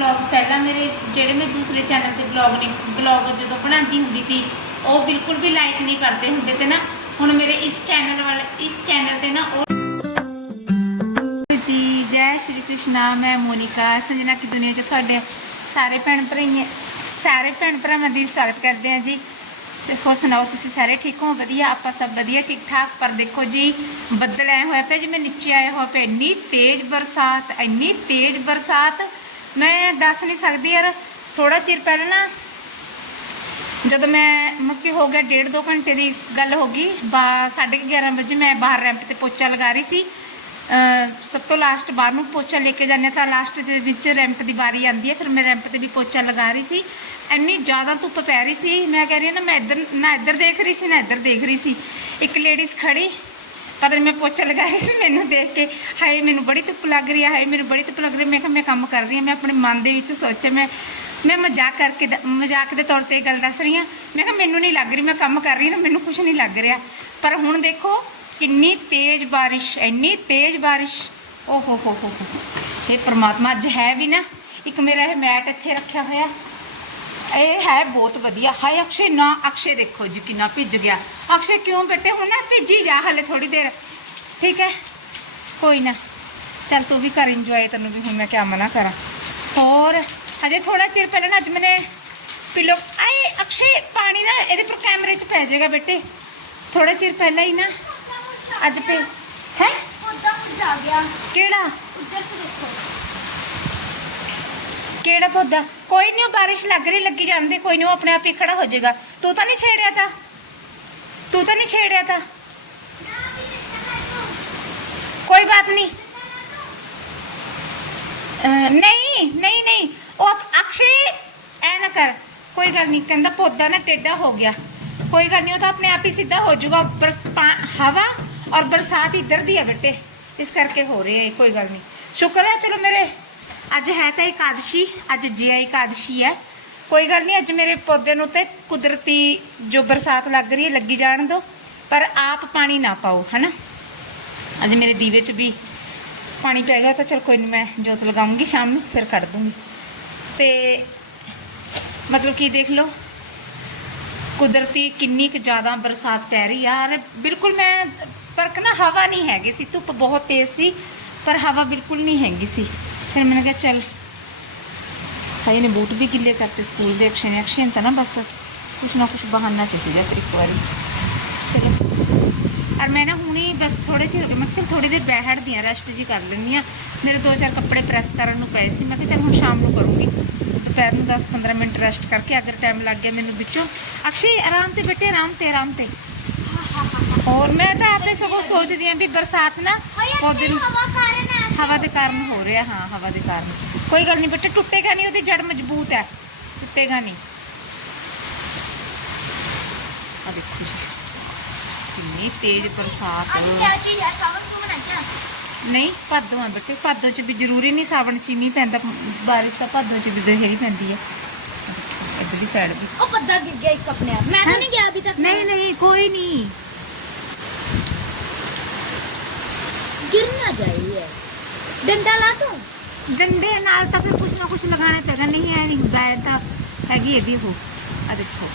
Blog ਪਹਿਲਾਂ ਮੇਰੇ ਜਿਹੜੇ ਮੈਂ ਦੂਸਰੇ ਚੈਨਲ ਤੇ ਬਲੌਗ ਨੇ ਬਲੌਗ ਜਦੋਂ ਬਣਾਉਂਦੀ ਹੁੰਦੀ ਸੀ, ਉਹ ਬਿਲਕੁਲ ਵੀ ਲਾਈਕ ਨਹੀਂ ਕਰਦੇ ਹੁੰਦੇ ਤੇ ਨਾ, ਹੁਣ ਮੇਰੇ ਇਸ ਚੈਨਲ ਵਾਲੇ, ਇਸ ਚੈਨਲ ਤੇ ਨਾ ਉਹ ਜੀ, ਜੈ ਸ਼੍ਰੀ ਕ੍ਰਿਸ਼ਨਾ, ਮੈਂ ਮੋਨਿਕਾ, ਸੰਜਨਾ ਕੀ ਦੁਨੀਆ 'ਚ ਤੁਹਾਡੇ ਸਾਰੇ ਭੈਣ ਭਰਾਈਆਂ, ਸਾਰੇ ਭੈਣ ਭਰਾਵਾਂ ਦੀ ਸਵਾਗਤ ਕਰਦੇ ਹਾਂ ਜੀ। ਤੇ ਹੋ ਸੁਣਾਓ, ਤੁਸੀਂ ਸਾਰੇ ਠੀਕ ਹੋ? ਵਧੀਆ, ਆਪਾਂ ਸਭ ਵਧੀਆ, ਠੀਕ ਠਾਕ। ਪਰ ਦੇਖੋ ਜੀ, ਬੱਦਲ ਆਏ ਹੋਏ ਪਏ ਜਿਵੇਂ ਨੀਚੇ ਆਏ ਹੋਏ ਪਏ ਇੰਨੀ ਤੇਜ਼ ਬਰਸਾਤ, ਇੰਨੀ ਤੇਜ਼ ਬਰਸਾਤ। ਮੈਂ ਦੱਸ ਨਹੀਂ ਸਕਦੀ ਯਾਰ ਥੋੜਾ ਚਿਰ ਪਹਿਲਾਂ ਨਾ ਜਦੋਂ ਮੈਂ ਮੁੱਕੀ ਹੋ ਗਿਆ ਡੇਢ ਦੋ ਘੰਟੇ ਦੀ ਗੱਲ ਹੋ ਗਈ, ਬਾ 11:30 ਵਜੇ ਮੈਂ ਬਾਹਰ ਰੈਂਪ ਤੇ ਪੋਚਾ ਲਗਾ ਰਹੀ ਸੀ। ਸਭ ਤੋਂ ਲਾਸਟ ਬਾਹਰ ਨੂੰ ਪੋਚਾ ਲੈ ਕੇ ਜਾਂਦੇ ਤਾਂ ਲਾਸਟ ਦੇ ਵਿੱਚ ਰੈਂਪ ਦੀ ਵਾਰੀ ਆਉਂਦੀ ਹੈ, ਫਿਰ ਮੈਂ ਰੈਂਪ ਤੇ ਵੀ ਪੋਚਾ ਲਗਾ ਰਹੀ ਸੀ। ਇੰਨੀ ਜ਼ਿਆਦਾ ਧੁੱਪ ਪੈ ਰਹੀ ਸੀ, ਮੈਂ ਕਹਿ ਰਹੀ ਹਾਂ ਨਾ ਮੈਂ ਇੱਧਰ, ਨਾ ਇੱਧਰ ਦੇਖ ਰਹੀ ਸੀ, ਨਾ ਇੱਧਰ ਦੇਖ ਰਹੀ ਸੀ। ਇੱਕ ਲੇਡੀਜ਼ ਖੜੀ ਪਤਾ ਨਹੀਂ ਮੈਂ ਪੋਚਾ ਲਗਾ ਰਹੀ ਸੀ, ਮੈਨੂੰ ਦੇਖ ਕੇ, ਹਾਏ, ਮੈਨੂੰ ਬੜੀ ਧੁੱਪ ਲੱਗ ਰਹੀ ਹੈ ਹਾਏ, ਮੈਨੂੰ ਬੜੀ ਧੁੱਪ ਲੱਗ ਰਹੀ ਮੈਂ ਕਿਹਾ, ਮੈਂ ਕੰਮ ਕਰ ਰਹੀ ਹਾਂ ਮੈਂ ਆਪਣੇ ਮਨ ਦੇ ਵਿੱਚ ਸੋਚਿਆ, ਮੈਂ ਮੈਂ ਮਜ਼ਾਕ ਕਰਕੇ ਮਜ਼ਾਕ ਦੇ ਤੌਰ ਤੇ ਇਹ ਗੱਲ ਦੱਸ ਰਹੀ ਹਾਂ ਮੈਂ ਕਿਹਾ, ਮੈਨੂੰ ਨਹੀਂ ਲੱਗ ਰਹੀ, ਮੈਂ ਕੰਮ ਕਰ ਰਹੀ ਹਾਂ ਨਾ, ਮੈਨੂੰ ਕੁਝ ਨਹੀਂ ਲੱਗ ਰਿਹਾ। ਪਰ ਹੁਣ ਦੇਖੋ, ਕਿੰਨੀ ਤੇਜ਼ ਬਾਰਿਸ਼, ਇੰਨੀ ਤੇਜ਼ ਬਾਰਿਸ਼। ਓ ਹੋ ਹੋ ਹੋ ਹੋ। ਇਹ ਪ੍ਰਮਾਤਮਾ ਅੱਜ ਹੈ ਵੀ ਨਾ। ਇੱਕ ਮੇਰਾ ਇਹ ਮੈਟ ਇੱਥੇ ਰੱਖਿਆ ਹੋਇਆ। ਇਹ ਹੈ ਬਹੁਤ ਵਧੀਆ। ਹਾਏ ਅਕਸ਼ੇ ਨਾ ਅਕਸ਼ੇ ਦੇਖੋ ਜੀ ਕਿੰਨਾ ਭਿੱਜ ਗਿਆ। ਅਕਸ਼ੇ ਕਿਉਂ ਬੇਟੇ ਹੁਣ ਨਾ ਭਿੱਜੀ ਜਾ ਹਲੇ ਥੋੜੀ ਦੇਰ। ਠੀਕ ਹੈ? ਕੋਈ ਨਾ। ਚੱਲ ਤੂੰ ਵੀ ਕਰ ਇੰਜੋਏ ਤੈਨੂੰ ਵੀ ਹੁਣ ਮੈਂ ਕਿਆ ਮਨਾ ਕਰਾਂ। ਹੋਰ ਹਜੇ ਥੋੜਾ ਚਿਰ ਪਹਿਲਾਂ ਅੱਜ ਮੈਨੇ ਪਿਲੋ ਆਏ ਅਕਸ਼ੇ ਪਾਣੀ ਨਾ ਇਹਦੇ ਪਰ ਕੈਮਰੇ 'ਚ ਪੈ ਜਾਏਗਾ ਬੇਟੇ। ਥੋੜਾ ਚਿਰ ਪਹਿਲਾਂ ਹੀ ਨਾ ਅੱਜ ਪੇ ਹੈ? ਉਦਾਂ ਆ ਗਿਆ ਕਿਹੜਾ? ਉੱਧਰ ਤੋਂ ਦੇਖੋ ਕਿਹੜਾ ਪੌਦਾ? ਕੋਈ ਨਹੀਂ ਬਾਰਿਸ਼ ਲੱਗ ਰਹੀ ਲੱਗੀ ਜਾਂਦੀ ਕੋਈ ਨਹੀਂ ਉਹ ਆਪਣੇ ਆਪ ਹੀ ਖੜਾ ਹੋ ਜਾਏਗਾ। ਤੂੰ ਤਾਂ ਨਹੀਂ ਛੇੜਿਆ ਤਾਂ? ਤੂੰ ਤਾਂ ਨਹੀਂ ਛੇੜਿਆ ਤਾਂ? ਕੋਈ ਬਾਤ ਨਹੀਂ ਅਹ, ਨਹੀਂ ਨਹੀਂ ਨਹੀਂ। ਉਹ ਅਕਸ਼ੇ ਐ ਨਾ ਕਰ। ਕੋਈ ਗੱਲ ਨਹੀਂ ਕਹਿੰਦਾ ਪੌਦਾ ਨਾ ਟੇਢਾ ਹੋ ਗਿਆ। ਕੋਈ ਗੱਲ ਨਹੀਂ ਉਹ ਤਾਂ ਆਪਣੇ ਆਪ ਹੀ ਸਿੱਧਾ ਹੋ ਜਾਊਗਾ। ਬਰਸ ਪਾ- ਹਵਾ ਔਰ ਬਰਸਾਤ ਇੱਧਰ ਦੀ ਹੈ ਬੱਟੇ। ਇਸ ਕਰਕੇ ਹੋ ਰਿਹਾ ਹੈ ਕੋਈ ਗੱਲ ਨਹੀਂ ਸ਼ੁਕਰ ਹੈ ਚਲੋ ਮੇਰੇ ਅੱਜ ਹੈ ਤਾਂ ਇਕਾਦਸ਼ੀ, ਅੱਜ ਜਿਆ ਇਕਾਦਸ਼ੀ ਹੈ। ਕੋਈ ਗੱਲ ਨਹੀਂ, ਅੱਜ ਮੇਰੇ ਪੌਦੇ ਨੂੰ ਤੇ ਕੁਦਰਤੀ ਜੋ ਬਰਸਾਤ ਲੱਗ ਰਹੀ ਹੈ, ਲੱਗੀ ਜਾਣ ਦਿਓ, ਪਰ ਆਪ ਪਾਣੀ ਨਾ ਪਾਓ, ਹਨਾ? ਅੱਜ ਮੇਰੇ ਦੀਵੇ 'ਚ ਵੀ ਪਾਣੀ ਪੈ ਗਿਆ ਤਾਂ ਚਲ ਕੋਈ ਨਹੀਂ ਮੈਂ ਜੋਤ ਲਗਾਉਂਗੀ, ਸ਼ਾਮ ਨੂੰ ਫਿਰ ਕੱਢ ਦੂੰਗੀ। ਤੇ ਮਤਲਬ ਕੀ ਦੇਖ ਲਓ, ਕੁਦਰਤੀ ਕਿੰਨੀ ਕੁ ਜ਼ਿਆਦਾ ਬਰਸਾਤ ਪੈ ਰਹੀ ਆ, ਔਰ ਬਿਲਕੁਲ ਮੈਂ ਫ਼ਰਕ ਨਾ ਹਵਾ ਨਹੀਂ ਹੈਗੀ ਸੀ, ਧੁੱਪ ਬਹੁਤ ਤੇਜ਼ ਸੀ, ਪਰ ਹਵਾ ਬਿਲਕੁਲ ਨਹੀਂ ਹੈਗੀ ਸੀ। ਫਿਰ ਮੈंने ਕਿਹਾ ਚੱਲ। ਭਾਈ ਨੇ ਬੂਟ ਵੀ ਗਿੱਲੇ ਕਰਤੇ ਸਕੂਲ ਦੇ ਅਕਸ਼ੇ ਨੇ। ਅਕਸ਼ੇ ਤਾਂ ਨਾ ਬਸ ਕੁਛ ਨਾ ਕੁਛ ਬਹਾਨਾ ਚਾਹੀਦਾ ਫਿਰ ਇੱਕ ਵਾਰੀ। ਚਲੋ। ਔਰ ਮੈਂ ਨਾ ਹੁਣੀ ਬਸ ਥੋੜੇ ਚਿਰ ਮੈਂ ਕਿਹਾ ਥੋੜੀ ਦੇਰ ਬੈਠ ਹਟਦੀ ਆ ਰੈਸਟ ਜੀ ਕਰ ਲੈਂਦੀ ਆ। ਮੇਰੇ ਦੋ ਚਾਰ ਕੱਪੜੇ ਪ੍ਰੈਸ ਕਰਨ ਨੂੰ ਪਏ ਸੀ। ਮੈਂ ਕਿਹਾ ਚੱਲ ਹੁਣ ਸ਼ਾਮ ਨੂੰ ਕਰੂੰਗੀ। ਦੁਪਹਿਰ ਨੂੰ 10-15 ਮਿੰਟ ਰੈਸਟ ਕਰਕੇ ਅਗਰ ਟਾਈਮ ਲੱਗ ਗਿਆ ਮੈਨੂੰ ਵਿੱਚੋਂ। ਅਕਸ਼ੇ ਆਰਾਮ ਤੇ ਬੈਠੇ ਆਰਾਮ ਤੇ ਆਰਾਮ ਤੇ। ਹੋਰ ਮੈਂ ਤਾਂ ਆਪੇ ਸਗੋਂ ਸੋਚਦੀ ਆਂ ਵੀ ਬਰਸਾਤ ਨਾ ਪੌਦੇ ਨੂੰ ਹਵਾ ਕਾਰਨ ਹਵਾ ਦੇ ਕਾਰਨ ਹੋ ਰਿਹਾ ਹਾਂ ਹਵਾ ਦੇ ਕਾਰਨ। ਕੋਈ ਗੱਲ ਨਹੀਂ ਬੇਟਾ ਟੁੱਟੇਗਾ ਨਹੀਂ ਉਹਦੀ ਜੜ ਮਜ਼ਬੂਤ ਹੈ। ਟੁੱਟੇਗਾ ਨਹੀਂ। ਆ ਦੇਖੋ ਜੀ। ਕਿੰਨੀ ਤੇਜ਼ ਬਰਸਾਤ। ਨਹੀਂ ਭਾਦੋਂ ਆ ਬੇਟੇ ਭਾਦੋਂ ਚ ਵੀ ਜ਼ਰੂਰੀ ਨਹੀਂ ਸਾਵਣ ਚ ਹੀ ਪੈਂਦਾ ਬਾਰਿਸ਼ ਤਾਂ ਭਾਦੋਂ ਚ ਵੀ ਦੇਹੀ ਪੈਂਦੀ ਹੈ। ਇਧਰਲੀ ਸਾਈਡ ਵੀ। ਉਹ ਪੱਦਾ ਗਿਰ ਗਿਆ ਇੱਕ ਆਪਣੇ ਆਪ। ਮੈਂ ਤਾਂ ਨਹੀਂ ਗਿਆ ਅਭੀ ਤੱਕ। ਨਹੀਂ ਨਹੀਂ ਕੋਈ ਨਹੀਂ। ਗਿਰ ਜਾਈਏ। डंडा ला तो ਡੰਡੇ ਨਾਲ ਤਾਂ ਫਿਰ ਕੁਛ ਨਾ ਕੁਛ ਲਗਾਣਾ ਪੈਗਾ ਨਹੀਂ ਐ ਨਹੀਂ ਹੁੰਦਾ ਇਹ ਤਾਂ ਹੈਗੀ ਇਹਦੀ ਉਹ ਆ ਦੇਖੋ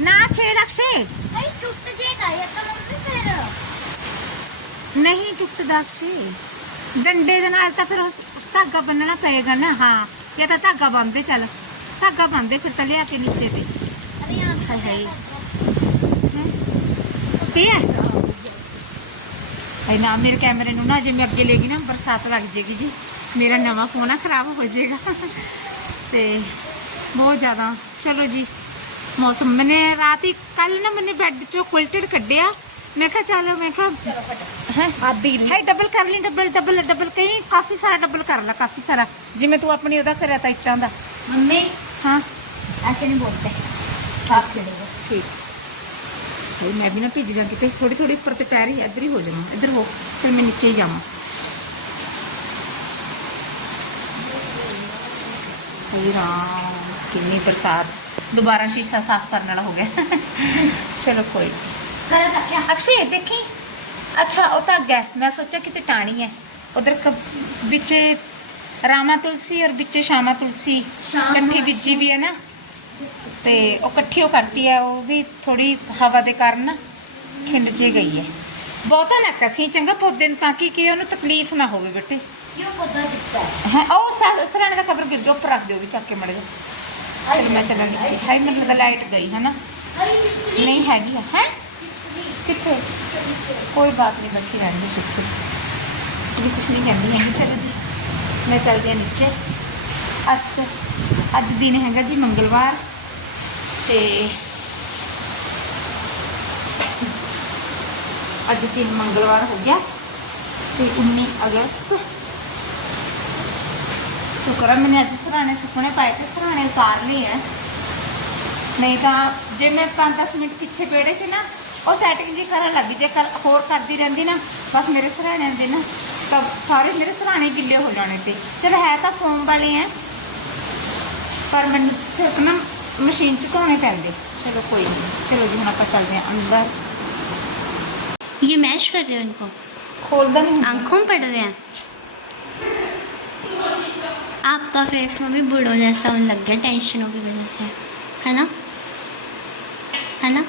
ਨਾ ਛੇੜ ਅਕਸ਼ੇ भाई टूट जाएगा ये तो मम्मी फिर ਨਹੀਂ ਟੁੱਟਦਾ ਅਕਸ਼ੇ ਡੰਡੇ ਦੇ ਨਾਲ ਤਾਂ ਫਿਰ ਉਸ ਧਾਗਾ ਬੰਨਣਾ ਪਏਗਾ ਨਾ ਹਾਂ ਜਾਂ ਤਾਂ ਧਾਗਾ ਬੰਨਦੇ ਚੱਲ ਧਾਗਾ ਬੰਨਦੇ ਫਿਰ ਤਾਂ ਲਿਆ ਕੇ ਨੀਚੇ ਤੇ अरे यहाँ ਹਾਏ ਹਾਏ ਪਿਆ ਹੈ ਨਾ ਮੇਰੇ ਕੈਮਰੇ ਨੂੰ ਨਾ ਜੇ ਮੈਂ ਅੱਗੇ ਲੇਗੀ ਨਾ ਬਰਸਾਤ ਲੱਗ ਜੇਗੀ ਜੀ। ਮੇਰਾ ਨਵਾਂ ਫੋਨ ਆ ਖਰਾਬ ਹੋ ਜਾਏਗਾ ਤੇ ਬਹੁਤ ਜ਼ਿਆਦਾ। ਚਲੋ ਜੀ ਮੌਸਮ। ਮੈਨੇ ਰਾਤ ਹੀ ਕੱਲ ਨਾ ਮੈਨੇ ਬੈੱਡ ਚੋਂ ਕੁਇਲਟਡ ਕੱਢਿਆ। ਮੈਂ ਕਿਹਾ ਚਲੋ ਮੈਂ ਕਿਹਾ ਹੈ? ਆਬੀ ਹੈ ਡਬਲ ਕਰ ਲਈ ਡਬਲ ਡਬਲ ਡਬਲ ਕਈ ਕਾਫੀ ਸਾਰਾ ਡਬਲ ਕਰ ਲੈ ਕਾਫੀ ਸਾਰਾ। ਜਿਵੇਂ ਤੂੰ ਆਪਣੀ ਉਹਦਾ ਕਰਿਆ ਤਾਂ ਇੱਟਾਂ ਦਾ। ਮੰਮੀ ਹਾਂ। ਐਸੇ ਨਹੀਂ ਬੋਲਦੇ। ਠੀਕ। फिर मैं भी ना भिज जाऊँ कितने थोड़ी थोड़ी उपर तो पैर ही इधर ही हो जाऊँ इधर हो चल मैं नीचे ही जाऊँ राम बरसात दोबारा शीशा साफ़ करने वाला हो गया। चलो कोई अक्षय देखी? अच्छा वह तो है। मैं सोचा कितने टाणी है। उधर बिच रामा तुलसी और बिच शामा तुलसी। कट्ठी बिज़ी भी है ना? ਤੇ ਉਹ ਇਕੱਠੀ ਉਹ ਕਰਤੀ ਹੈ ਉਹ ਵੀ ਥੋੜੀ ਹਵਾ ਦੇ ਕਾਰਨ ਨਾ ਖਿੰਡ ਜੇ ਗਈ ਹੈ। ਬਹੁਤਾ ਨਾ ਕਸੀ ਚੰਗਾ ਪੌਦੇ ਨੂੰ ਤਾਂ ਕਿ ਕਿ ਉਹਨੂੰ ਤਕਲੀਫ ਨਾ ਹੋਵੇ ਬੇਟੇ। ਕਿਉਂ ਪਤਾ ਦਿੱਤਾ ਹੈ ਹੈ ਉਹ ਸਰਾਣੇ ਦਾ ਖਬਰ ਗਿਰ ਗਿਆ ਉੱਪਰ ਰੱਖ ਦਿਓ ਵੀ ਚੱਕ ਕੇ ਮੜੇ ਚਲ ਮੈਂ ਚੱਲਾਂ ਨੀਚੇ ਹਾਈ ਮੈਨੂੰ ਲੱਗਦਾ ਲਾਈਟ ਗਈ ਹੈ ਨਾ ਨਹੀਂ ਹੈਗੀ ਹੈ ਹੈਂ? ਕਿੱਥੇ? ਕੋਈ ਬਾਤ ਨਹੀਂ ਬੈਠੀ ਰਹਿਣ ਸੁੱਤੀ ਵੀ ਕੁਛ ਨਹੀਂ ਕਹਿੰਦੀ ਹੈਗੀ ਚਲੋ ਜੀ। ਮੈਂ ਚੱਲਦੀ ਹਾਂ ਨੀਚੇ। ਅੱਜ ਤੋਂ ਅੱਜ ਦਿਨ ਹੈਗਾ ਜੀ ਮੰਗਲਵਾਰ। ਤੇ ਅੱਜ ਦਿਨ ਮੰਗਲਵਾਰ ਹੋ ਗਿਆ ਤੇ 19 ਅਗਸਤ। ਸ਼ੁਕਰ ਹੈ ਮੈंने ਅੱਜ ਸਰਾਣੇ ਸੁੱਕਣੇ ਪਾਏ ਤੇ ਸਰਾਣੇ ਉਤਾਰ ਲਏ ਹੈ ਨਹੀਂ ਤਾਂ ਜੇ ਮੈਂ 5-10 ਮਿੰਟ ਪਿੱਛੇ ਪੇੜੇ 'ਚ ਨਾ, ਉਹ ਸੈਟਿੰਗ ਜੀ ਕਰਨ ਲੱਗੀ ਜੇ ਕਰ ਹੋਰ ਕਰਦੀ ਰਹਿੰਦੀ ਨਾ, ਬਸ ਮੇਰੇ ਸਰਾਣਿਆਂ ਦੇ ਨਾ, ਤਾਂ ਸਾਰੇ ਮੇਰੇ ਸਰਾਣੇ ਗਿੱਲੇ ਹੋ ਜਾਣੇ ਤੇ। ਚਲ ਹੈ ਤਾਂ ਫੋਮ ਵਾਲੇ ਹੈ ਪਰ ਮੈਨੂੰ ਫਿਰ ਨਾ ਮਸ਼ੀਨ 'ਚ ਧੋਣੇ ਪੈਂਦੇ ਚਲੋ ਕੋਈ ਨਹੀਂ ਚਲੋ ਜੀ ਹੁਣ ਆਪਾਂ ਚੱਲਦੇ ਹਾਂ ਅੰਦਰ ये मैच कर रहे हो इनको ਖੋਲਦਾ ਨਹੀਂ ਹੁੰਦਾ। आंखों में पड़ रहे हैं आपका फेस में भी बूढ़ों जैसा होने लग गया टेंशनों की वजह से है ना है ना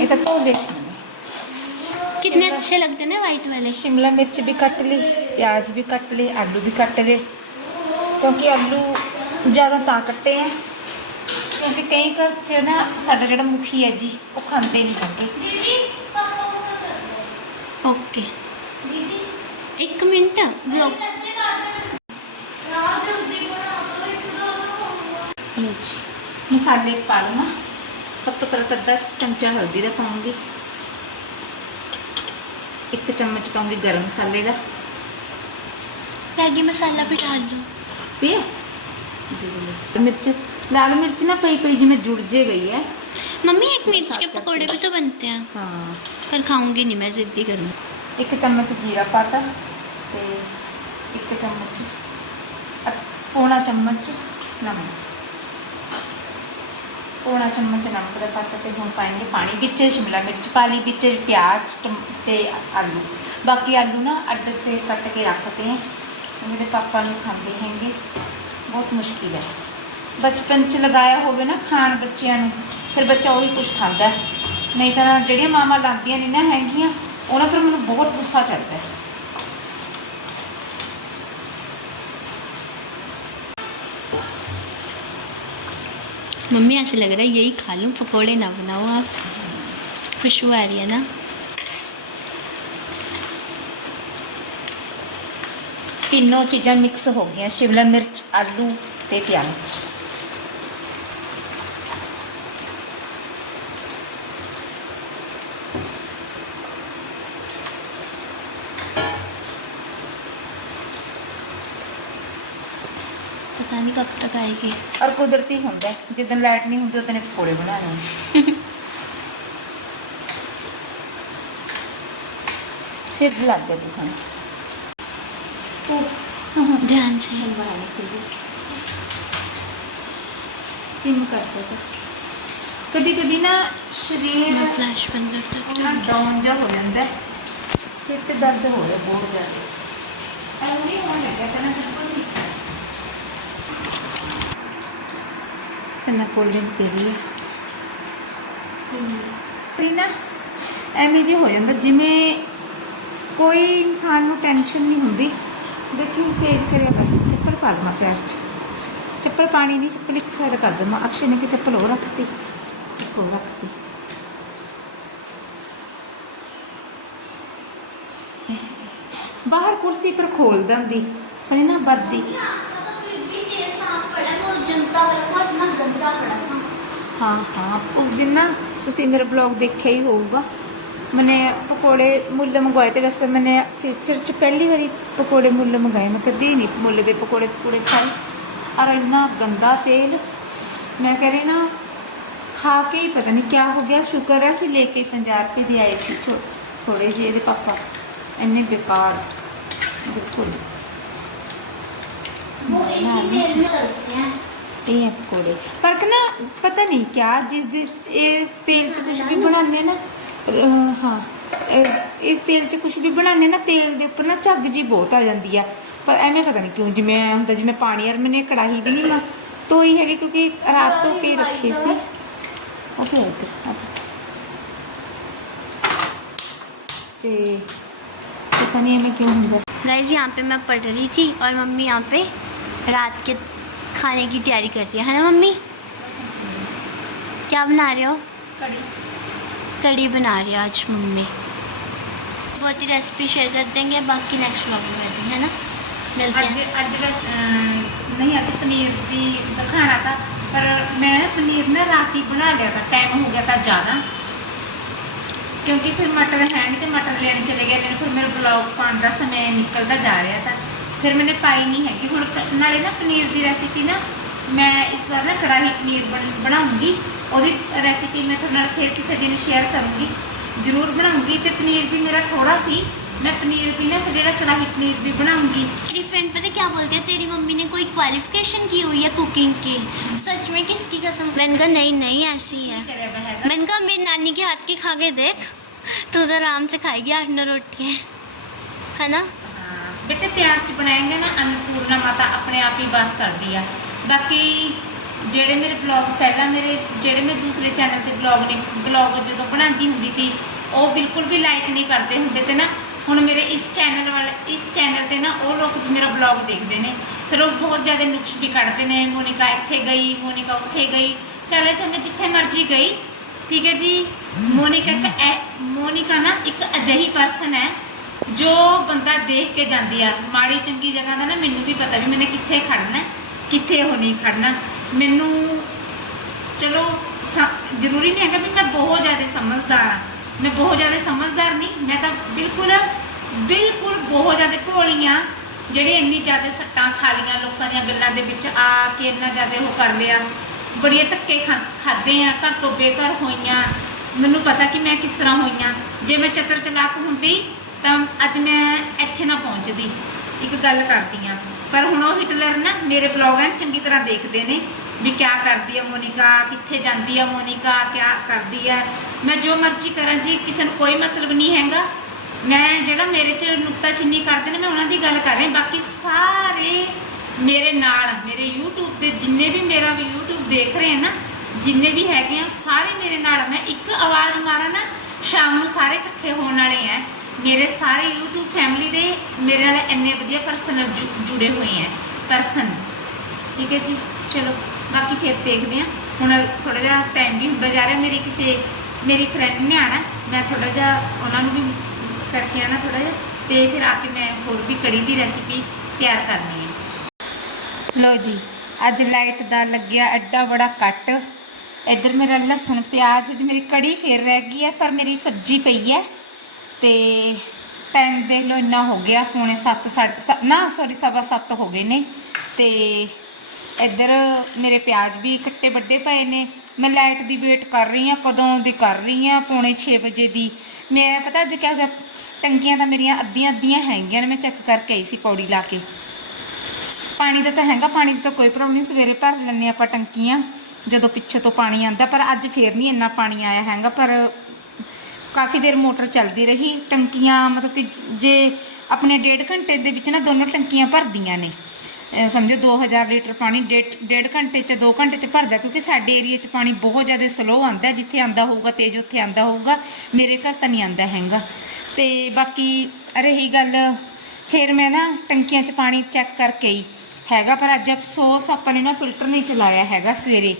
ਇਹ ਤਾਂ ਧੋਲੇ ਸੀ ਮੈਨੇ। कितने अच्छे लगते हैं ना वाइट वाले शिमला मिर्च भी ਕੱਟ ਲਈ ਪਿਆਜ਼ ਵੀ ਕੱਟ ਲਏ ਆਲੂ ਵੀ ਕੱਟ ਲਏ ਕਿਉਂਕਿ ਆਲੂ ਜ਼ਿਆਦਾ ਤਾਂ ਕੱਟੇ ਆ ਕਿਉਂਕਿ ਕਈ ਘਰ 'ਚ ਨਾ ਸਾਡਾ ਜਿਹੜਾ ਮੁਖੀ ਹੈ ਜੀ ਉਹ ਖਾਂਦੇ ਨਹੀਂ ਹੈਗੇ ओके एक मिनट ब्लॉग ਮਿਰਚ ਮਸਾਲੇ ਪਾ ਲਵਾਂ ਸਭ ਤੋਂ ਪਹਿਲਾਂ ਤਾਂ ਅੱਧਾ ਚਮਚਾ ਹਲਦੀ ਦਾ ਪਾਉਂਗੀ ਇੱਕ ਚਮਚ ਪਾਉਂਗੀ ਗਰਮ ਮਸਾਲੇ ਦਾ मैगी मसाला भी डाल दो ਪੀਏ ਮਿਰਚ ਲਾਲ ਮਿਰਚ ਨਾ ਪਈ ਪਈ ਜਿਵੇਂ ਜੁੜ ਜੇ ਗਈ ਹੈ मम्मी एक मिर्च के साथ पकोड़े भी तो बनते हैं ਹਾਂ पर खाऊंगी नहीं मैं जिद्दी करूँ ਇੱਕ ਚਮਚ ਜੀਰਾ ਪਾਤਾ ਤੇ ਇੱਕ ਚਮਚ ਅ- ਪੌਣਾ ਚਮਚ ਨਮਕ ਪੌਣਾ ਚਮਚ ਨਮਕ ਦਾ ਪਾਤਾ ਤੇ ਹੁਣ ਪਾएंगे ਪਾਣੀ ਵਿੱਚ, ਸ਼ਿਮਲਾ ਮਿਰਚ ਪਾ ਲਈ ਵਿੱਚ, ਪਿਆਜ਼, ਟਮ- ਤੇ ਆਲੂ। ਬਾਕੀ ਆਲੂ ਨਾ ਅੱਡ ਤੇ ਕੱਟ ਕੇ ਰੱਖਦੇ ਹਾਂ। ਆ ਮੇਰੇ ਪਾਪਾ ਨੂੰ ਖਾਂਦੇ ਹੈਗੇ। ਬਹੁਤ ਮੁਸ਼ਕਿਲ ਹੈ। ਬਚਪਨ ਚ ਲਗਾਇਆ ਹੋਵੇ ਨਾ ਖਾਣ ਬੱਚਿਆਂ ਨੂੰ, ਫਿਰ ਬੱਚਾ ਉਹੀ ਕੁਝ ਖਾਂਦਾ। ਹੈ। ਨਹੀਂ ਤਾਂ ਜਿਹੜੀਆਂ ਮਾਵਾਂ ਲਾਉਂਦੀਆਂ ਨੇ ਨਾ ਹੈਗੀਆਂ, ਉਹਨਾਂ ਪਰ ਮੈਨੂੰ ਬਹੁਤ ਗੁੱਸਾ ਚੜਦਾ ਹੈ। मम्मी ऐसे लग रहा है यही खा लूँ पकोड़े ना बनाओ आप खुशबू आ रही है ना ਤਿੰਨੋਂ ਚੀਜ਼ਾਂ ਮਿਕਸ ਹੋ ਗਈਆਂ ਸ਼ਿਮਲਾ ਮਿਰਚ ਆਲੂ ਤੇ ਪਿਆਜ਼ पता नहीं कब तक आएगी ਔਰ ਕੁਦਰਤੀ ਹੁੰਦਾ ਜਦੋਂ ਲਾਈਟ ਨਹੀਂ ਹੁੰਦੀ ਉਦੋਂ ਪਕੌੜੇ ਬਣਾਉਣੇ ਸਿਰ ਲੱਗ ਗਿਆ ਦੁਖਣ ध्यान से ਸਿਮ ਕਰ ਦੋ ਕਦੀ ਕਦੀ ਨਾ ਸਰੀਰ मैं फ्लैश बंद कर देती ਉਹਨਾਂ हूँ ਡਾਊਨ ਜਿਹਾ ਹੋ ਜਾਂਦਾ ਹੈ। ਸਿਰ 'ਚ ਦਰਦ ਹੋ ਰਿਹਾ ਬਹੁਤ ਜ਼ਿਆਦਾ ਐਵੇਂ ਨਹੀਂ ਹੋਣ ਲੱਗਿਆ ਕਹਿੰਦਾ ਬਿਲਕੁਲ ਕੋਲਡ ਡਰਿੰਕ ਪੀ ਲਈ ਹੈ। ਨਾ ਐਵੇਂ ਜੇ ਹੋ ਜਾਂਦਾ, ਜਿਵੇਂ ਕੋਈ ਇਨਸਾਨ ਨੂੰ ਟੈਨਸ਼ਨ ਨਹੀਂ ਹੁੰਦੀ, ਦੇਖੀ ਤੇਜ਼ ਕਰਿਆ ਕਰ, ਚੱਪਲ ਪਾ ਲਵਾਂ ਪੈਰ 'ਚ। ਚੱਪਲ ਪਾਣੀ ਨਹੀਂ, ਚੱਪਲ ਇੱਕ ਸਾਈਡ ਕਰ ਦਵਾਂ। ਅਕਸ਼ੇ ਨੇ ਕਿ ਚੱਪਲ ਉਹ ਰੱਖਤੀ, ਇੱਕ ਉਹ ਰੱਖਤੀ। ਬਾਹਰ ਕੁਰਸੀ ਪਰ ਖੋਲ ਦਿੰਦੀ, ਸਹੀ ਨਾ ਹਾਂ ਹਾਂ ਉਸ ਦਿਨ ਨਾ ਤੁਸੀਂ ਮੇਰਾ ਬਲੌਗ ਦੇਖਿਆ ਹੀ ਹੋਊਗਾ। ਮੈਨੇ ਪਕੌੜੇ ਮੁੱਲ ਮੰਗਵਾਏ ਤੇ ਵੈਸੇ ਮੈਨੇ ਫਿਊਚਰ 'ਚ ਪਹਿਲੀ ਵਾਰੀ ਪਕੌੜੇ ਮੁੱਲ ਮੰਗਾਏ। ਮੈਂ ਕਦੀ ਨਹੀਂ ਮੁੱਲ ਦੇ ਪਕੌੜੇ ਪਕੌੜੇ ਖਾਏ। ਔਰ ਇੰਨਾ ਗੰਦਾ ਤੇਲ, ਮੈਂ ਕਹ ਰਹੀ ਨਾ, ਖਾ ਕੇ ਹੀ ਪਤਾ ਨਹੀਂ ਕੀ ਹੋ ਗਿਆ। ਸ਼ੁਕਰ ਹੈ ਸੀ ਲੈ ਕੇ 50 ਰੁਪਏ ਦੇ ਆਏ ਸੀ ਥੋੜੇ ਜਿਹੇ ਦੇ ਪਾਪਾ। ਇੰਨੇ ਬੇਕਾਰ। ਬਿਲਕੁਲ। ਉਹ ਇਸੇ ਤੇਲ ਨਾਲ ਲੱਗਦੇ ਇਹ ਹੈ ਪਕੌੜੇ ਫਰਕ ਨਾ ਪਤਾ ਨਹੀਂ ਕਿਆ ਜਿਸ ਦੇ ਇਹ ਤੇਲ ਚ ਕੁਝ ਵੀ ਬਣਾਉਂਦੇ ਨਾ ਅਹ, ਹਾਂ ਇਹ- ਇਸ ਤੇਲ 'ਚ ਕੁਝ ਵੀ ਬਣਾਉਂਦੇ ਨਾ ਤੇਲ ਦੇ ਉੱਪਰ ਨਾ ਝੱਗ ਜੀ ਬਹੁਤ ਆ ਜਾਂਦੀ ਆ ਪਰ ਐਵੇਂ ਪਤਾ ਨਹੀਂ ਕਿਉਂ ਜਿਵੇਂ ਐਂ ਹੁੰਦਾ ਜਿਵੇਂ ਪਾਣੀ ਯਾਰ ਮੈਨੇ ਕੜਾਹੀ ਵੀ ਨਹੀਂ ਨਾ ਧੋਈ ਹੈਗੀ ਕਿਉਂਕਿ ਰਾਤ ਤੋਂ ਕੇ ਰੱਖੀ ਸੀ ਉਹ ਤੇ ਇੱਧਰ ਆ ਤੇ। ਤੇ ਪਤਾ ਨਹੀਂ ਐਵੇਂ ਕਿਉਂ ਹੁੰਦਾ गाइज यहाँ पे मैं पढ़ रही थी और मम्मी यहाँ पे रात के खाने की तैयारी कर रही है ना मम्मी? क्या बना रहे हो? कड़ी कड़ी बना रही है आज मम्मी। बहुत ही रेसिपी शेयर कर देंगे बाकी नेक्स्ट व्लॉग में कर है ना? मिलते आज, हैं। आज बस नहीं आज तो पनीर की खाना था पर मैं पनीर ना रात ही बना लिया था टाइम हो गया था ज़्यादा। क्योंकि फिर मटर है नहीं तो मटर लेने चले गए लेकिन तो फिर मेरा ब्लॉग पाने का समय निकलता जा रहा था। ਫਿਰ ਮੈਨੇ ਪਾਈ ਨਹੀਂ ਹੈਗੀ ਹੁਣ ਕ- ਨਾਲੇ ਨਾ ਪਨੀਰ ਦੀ ਰੈਸਿਪੀ ਨਾ ਮੈਂ ਇਸ ਵਾਰ ਨਾ ਕੜਾਹੀ ਪਨੀਰ ਬਣ- ਬਣਾਉਂਗੀ ਉਹਦੀ ਰੈਸਿਪੀ ਮੈਂ ਤੁਹਾਡੇ ਨਾਲ ਫਿਰ ਕਿਸੇ ਦਿਨ ਸ਼ੇਅਰ ਕਰੂੰਗੀ ਜ਼ਰੂਰ ਬਣਾਉਂਗੀ ਤੇ ਪਨੀਰ ਵੀ ਮੇਰਾ ਥੋੜਾ ਸੀ ਮੈਂ ਪਨੀਰ ਵੀ ਨਾ ਫਿਰ ਜਿਹੜਾ ਕੜਾਹੀ ਪਨੀਰ ਵੀ ਬਣਾਉਂਗੀ मेरी फ्रेंड पता क्या बोलती है तेरी मम्मी ने कोई क्वालिफिकेशन की हुई है कुकिंग की सच में किसकी कसम मैंने कहा नहीं नहीं ऐसी है ਕਰਿਆ ਵਾ ਹੈਗਾ मैंने कहा मेरी नानी के हाथ की खा के देख तू तो आराम से खाएगी आठ नौ रोटियाँ है ना ਹਾਂ, ਬੇਟੇ ਪਿਆਰ ਚ ਬਣਾਏਂਗੇ ਨਾ ਅੰਨਪੂਰਨਾ ਮਾਤਾ ਆਪਣੇ ਆਪ ਹੀ ਵਾਸ ਕਰਦੀ ਆ। ਬਾਕੀ ਜਿਹੜੇ ਮੇਰੇ ਬਲੌਗ ਪਹਿਲਾਂ ਮੇਰੇ ਜਿਹੜੇ ਮੈਂ ਦੂਸਰੇ ਚੈਨਲ ਤੇ ਬਲੌਗ ਨੇ ਬਲੌਗ ਜਦੋਂ ਬਣਾਉਂਦੀ ਹੁੰਦੀ ਸੀ, ਉਹ ਬਿਲਕੁਲ ਵੀ ਲਾਈਕ ਨਹੀਂ ਕਰਦੇ ਹੁੰਦੇ ਤੇ ਨਾ, ਹੁਣ ਮੇਰੇ ਇਸ ਚੈਨਲ ਵਾਲੇ, ਇਸ ਚੈਨਲ ਤੇ ਨਾ ਉਹ ਲੋਕ ਮੇਰਾ ਬਲੌਗ ਦੇਖਦੇ ਨੇ। ਫਿਰ ਉਹ ਬਹੁਤ ਜ਼ਿਆਦਾ ਨੁਕਸ ਵੀ ਕੱਢਦੇ ਨੇ, ਮੋਨਿਕਾ ਇੱਥੇ ਗਈ, ਮੋਨਿਕਾ ਉੱਥੇ ਗਈ। ਚੱਲੇ ਚੱਲ ਮੈਂ ਜਿੱਥੇ ਮਰਜ਼ੀ ਗਈ, ਠੀਕ ਹੈ ਜੀ? ਮੋਨਿਕਾ ਇੱਕ ਐ- ਮੋਨਿਕਾ ਨਾ ਇੱਕ ਅਜਿਹੀ ਪਰਸਨ ਹੈ ਜੋ ਬੰਦਾ ਦੇਖ ਕੇ ਜਾਂਦੀ ਆ, ਮਾੜੀ ਚੰਗੀ ਜਗ੍ਹਾ ਦਾ ਨਾ ਮੈਨੂੰ ਵੀ ਪਤਾ ਵੀ ਮੈਨੇ ਕਿੱਥੇ ਖੜਨਾ, ਕਿੱਥੇ ਉਹ ਨਹੀਂ ਖੜਨਾ। ਮੈਨੂੰ ਚਲੋ ਜ਼ਰੂਰੀ ਨਹੀਂ ਹੈਗਾ ਵੀ ਮੈਂ ਬਹੁਤ ਜ਼ਿਆਦਾ ਸਮਝਦਾਰ ਆ। ਮੈਂ ਬਹੁਤ ਜ਼ਿਆਦਾ ਸਮਝਦਾਰ ਨਹੀਂ, ਮੈਂ ਤਾਂ ਬਿਲਕੁਲ ਬਿਲਕੁਲ ਬਹੁਤ ਜ਼ਿਆਦਾ ਭੋਲੀ ਆ, ਜਿਹੜੇ ਇੰਨੀ ਜ਼ਿਆਦਾ ਸੱਟਾਂ ਖਾ ਲੀਆਂ ਲੋਕਾਂ ਦੀਆਂ ਗੱਲਾਂ ਦੇ ਵਿੱਚ ਆ ਕੇ ਇੰਨਾ ਜ਼ਿਆਦਾ ਉਹ ਕਰ ਲਿਆ। ਬੜੀਆਂ ਧੱਕੇ ਖਾ- ਖਾਧੇ ਆ, ਘਰ ਤੋਂ ਬੇਘਰ ਹੋਈਆਂ। ਮੈਨੂੰ ਪਤਾ ਕਿ ਮੈਂ ਕਿਸ ਤਰ੍ਹਾਂ ਹੋਈਆਂ। ਜੇ ਮੈਂ ਚਤਰ ਚਲਾਕ ਹੁੰਦੀ ਤਾਂ ਅੱਜ ਮੈਂ ਇੱਥੇ ਨਾ ਪਹੁੰਚਦੀ, ਇੱਕ ਗੱਲ ਕਰਦੀ ਆ ਪਰ ਹੁਣ ਉਹ ਹਿਟਲਰ ਨਾ ਮੇਰੇ ਬਲੌਗ ਐਨ ਚੰਗੀ ਤਰ੍ਹਾਂ ਦੇਖਦੇ ਨੇ ਵੀ ਕਿਆ ਕਰਦੀ ਆ ਮੋਨਿਕਾ, ਕਿੱਥੇ ਜਾਂਦੀ ਆ ਮੋਨਿਕਾ, ਕਿਆ ਕਰਦੀ ਆ। ਮੈਂ ਜੋ ਮਰਜ਼ੀ ਕਰਾਂ ਜੀ, ਕਿਸੇ ਨੂੰ ਕੋਈ ਮਤਲਬ ਨਹੀਂ ਹੈਗਾ। ਮੈਂ ਜਿਹੜਾ ਮੇਰੇ ਚ ਨੁਕਤਾ ਚਿੰਨੀ ਕਰਦੇ ਨੇ, ਮੈਂ ਉਹਨਾਂ ਦੀ ਗੱਲ ਕਰ ਰਹੀ ਬਾਕੀ ਸਾਰੇ ਮੇਰੇ ਨਾਲ, ਮੇਰੇ YouTube ਦੇ ਜਿੰਨੇ ਵੀ ਮੇਰਾ ਵੀ YouTube ਦੇਖ ਰਹੇ ਨਾ, ਜਿੰਨੇ ਵੀ ਹੈਗੇ ਆ, ਸਾਰੇ ਮੇਰੇ ਨਾਲ ਮੈਂ ਇੱਕ ਆਵਾਜ਼ ਮਾਰਾਂ ਨਾ, ਸ਼ਾਮ ਨੂੰ ਸਾਰੇ ਇਕੱਠੇ ਹੋਣ ਵਾਲੇ ਆ। ਮੇਰੇ ਸਾਰੇ YouTube ਫੈਮਿਲੀ ਦੇ ਮੇਰੇ ਨਾਲ ਇੰਨੇ ਵਧੀਆ ਪਰਸਨ ਜੁੜੇ ਹੋਏ ਆ ਪਰਸਨ ਠੀਕ ਹੈ ਜੀ? ਚਲੋ, ਬਾਕੀ ਫਿਰ ਦੇਖਦੇ ਆ। ਹੁਣ ਥੋੜਾ ਜਿਹਾ ਟਾਈਮ ਵੀ ਹੁੰਦਾ ਜਾ ਰਿਹਾ, ਮੇਰੀ ਕਿਸੇ, ਮੇਰੀ ਫਰੈਂਡ ਨੇ ਆਣਾ, ਮੈਂ ਥੋੜਾ ਜਿਹਾ ਉਹਨਾਂ ਨੂੰ ਵੀ ਕਰਕੇ ਆਣਾ ਥੋੜਾ ਜਿਹਾ, ਤੇ ਫਿਰ ਆ ਕੇ ਮੈਂ ਹੋਰ ਵੀ ਕੜੀ ਦੀ ਰੈਸਿਪੀ ਤਿਆਰ ਕਰਨੀ ਹੈ ਲਓ ਜੀ, ਅੱਜ ਲਾਈਟ ਦਾ ਲੱਗਿਆ ਐਡਾ ਬੜਾ ਕੱਟ। ਇੱਧਰ ਮੇਰਾ ਲਸਣ, ਪਿਆਜ਼ ਅੱਜ ਮੇਰੀ ਕੜੀ ਫੇਰ ਰਹਿ ਗਈ ਹੈ ਪਰ ਮੇਰੀ ਸਬਜ਼ੀ ਪਈ ਹੈ ਤੇ ਟਾਈਮ ਦੇਖ ਲਓ ਇੰਨਾ ਹੋ ਗਿਆ, ਪੌਣੇ 7 ਨਾ ਸੌਰੀ ਸਵਾ 7 ਹੋ ਗਏ ਨੇ। ਤੇ ਇੱਧਰ ਮੇਰੇ ਪਿਆਜ਼ ਵੀ ਕੱਟੇ ਵੱਡੇ ਪਏ ਨੇ। ਮੈਂ ਲਾਈਟ ਦੀ ਵੇਟ ਕਰ ਰਹੀ ਹਾਂ, ਕਦੋਂ ਦੀ ਕਰ ਰਹੀ ਹਾਂ, ਪੌਣੇ 6 ਵਜੇ ਦੀ। ਮੈਂ, ਪਤਾ ਅੱਜ ਕਿਆ ਹੋਇਆ? ਟੰਕੀਆਂ ਤਾਂ ਮੇਰੀਆਂ ਅੱਧੀਆਂ ਅੱਧੀਆਂ ਹੈਗੀਆਂ ਨੇ, ਮੈਂ ਚੈੱਕ ਕਰਕੇ ਆਈ ਸੀ ਪੌੜੀ ਲਾ ਕੇ। ਪਾਣੀ ਦਾ ਤਾਂ ਹੈਗਾ, ਪਾਣੀ ਦੀ ਤਾਂ ਕੋਈ ਪ੍ਰੋਬਲਮ ਨਹੀਂ, ਸਵੇਰੇ ਭਰ ਲੈਂਦੇ ਆਪਾਂ ਟੰਕੀਆਂ, ਜਦੋਂ ਪਿੱਛੇ ਤੋਂ ਪਾਣੀ ਆਂਦਾ ਪਰ ਅੱਜ ਫੇਰ ਨਹੀਂ ਇੰਨਾ ਪਾਣੀ ਆਇਆ ਹੈਗਾ, ਪਰ ਕਾਫੀ ਦੇਰ ਮੋਟਰ ਚੱਲਦੀ ਰਹੀ, ਟੰਕੀਆਂ ਮਤਲਬ ਕਿ ਜੇ ਆਪਣੇ ਡੇਢ ਘੰਟੇ ਦੇ ਵਿੱਚ ਨਾ ਦੋਨੋਂ ਟੰਕੀਆਂ ਭਰਦੀਆਂ ਨੇ। ਅਹ ਸਮਝੋ 2000 ਲੀਟਰ ਪਾਣੀ ਡੇਢ ਡੇਢ ਘੰਟੇ ਚ 2 ਘੰਟੇ ਚ ਭਰਦਾ, ਕਿਉਂਕਿ ਸਾਡੇ ਏਰੀਆ ਚ ਪਾਣੀ ਬਹੁਤ ਜ਼ਿਆਦਾ ਸਲੋ ਆਂਦਾ ਜਿੱਥੇ ਆਂਦਾ ਹੋਊਗਾ ਤੇਜ਼ ਉੱਥੇ ਆਂਦਾ ਹੋਊਗਾ, ਮੇਰੇ ਘਰ ਤਾਂ ਨਹੀਂ ਆਂਦਾ ਹੈਗਾ। ਤੇ ਬਾਕੀ ਰਹੀ ਗੱਲ, ਫਿਰ ਮੈਂ ਨਾ ਟੰਕੀਆਂ 'ਚ ਪਾਣੀ ਚੈੱਕ ਕਰਕੇ ਹੀ ਹੈਗਾ ਪਰ ਅੱਜ ਅਫਸੋਸ, ਆਪਾਂ ਨੇ ਨਾ ਫਿਲਟਰ ਨਹੀਂ ਚਲਾਇਆ ਹੈਗਾ ਸਵੇਰੇ।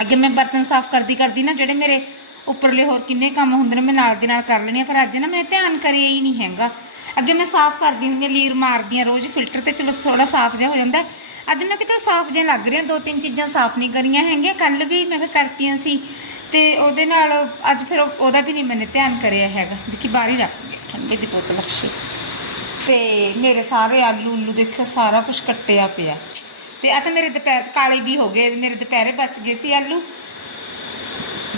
ਅੱਗੇ ਮੈਂ ਬਰਤਨ ਸਾਫ਼ ਕਰਦੀ ਕਰਦੀ ਨਾ, ਜਿਹੜੇ ਮੇਰੇ ਉੱਪਰਲੇ ਹੋਰ ਕਿੰਨੇ ਕੰਮ ਹੁੰਦੇ ਨੇ ਮੈਂ ਨਾਲ ਦੀ ਨਾਲ ਕਰ ਲੈਣੀ ਆ ਪਰ ਅੱਜ ਨਾ ਮੈਂ ਧਿਆਨ ਕਰਿਆ ਹੀ ਨਹੀਂ ਹੈਗਾ। ਅੱਗੇ ਮੈਂ ਸਾਫ਼ ਕਰਦੀ ਹੁੰਦੀ ਹਾਂ, ਲੀਰ ਮਾਰਦੀ ਹਾਂ ਰੋਜ਼ ਫਿਲਟਰ ਤੇ ਚਲੋ ਥੋੜਾ ਸਾਫ਼ ਜਿਹਾ ਹੋ ਜਾਂਦਾ। ਅੱਜ ਮੈਂ ਕਿਹਾ ਸਾਫ਼ ਜਿਹਾ ਲੱਗ ਰਿਹਾ ਦੋ ਤਿੰਨ ਚੀਜ਼ਾਂ ਸਾਫ਼ ਨਹੀਂ ਕਰੀਆਂ ਹੈਗੀਆਂ। ਕੱਲ ਵੀ ਮੈਂ ਕਿਹਾ ਕਰਤੀਆਂ ਸੀ ਤੇ ਉਹਦੇ ਨਾਲ ਅੱਜ ਫਿਰ ਉਹਦਾ ਵੀ ਨਹੀਂ ਮੈਨੇ ਧਿਆਨ ਕਰਿਆ ਹੈਗਾ। ਦੇਖੀ ਬਾਹਰ ਹੀ ਰੱਖ ਗਈ ਠੰਡੇ ਦੀ ਬੋਤਲ ਬਖਸ਼ੀ ਤੇ ਮੇਰੇ ਸਾਰੇ ਆਲੂ ਉਲੂ ਦੇਖਿਓ ਸਾਰਾ ਕੁਝ ਕੱਟਿਆ ਪਿਆ। ਤੇ ਆ ਤਾਂ ਮੇਰੇ ਦੁਪਹਿਰ ਕਾਲੇ ਵੀ ਹੋ ਗਏ ਮੇਰੇ ਦੁਪਹਿਰੇ ਬਚ ਗਏ ਸੀ ਆਲੂ।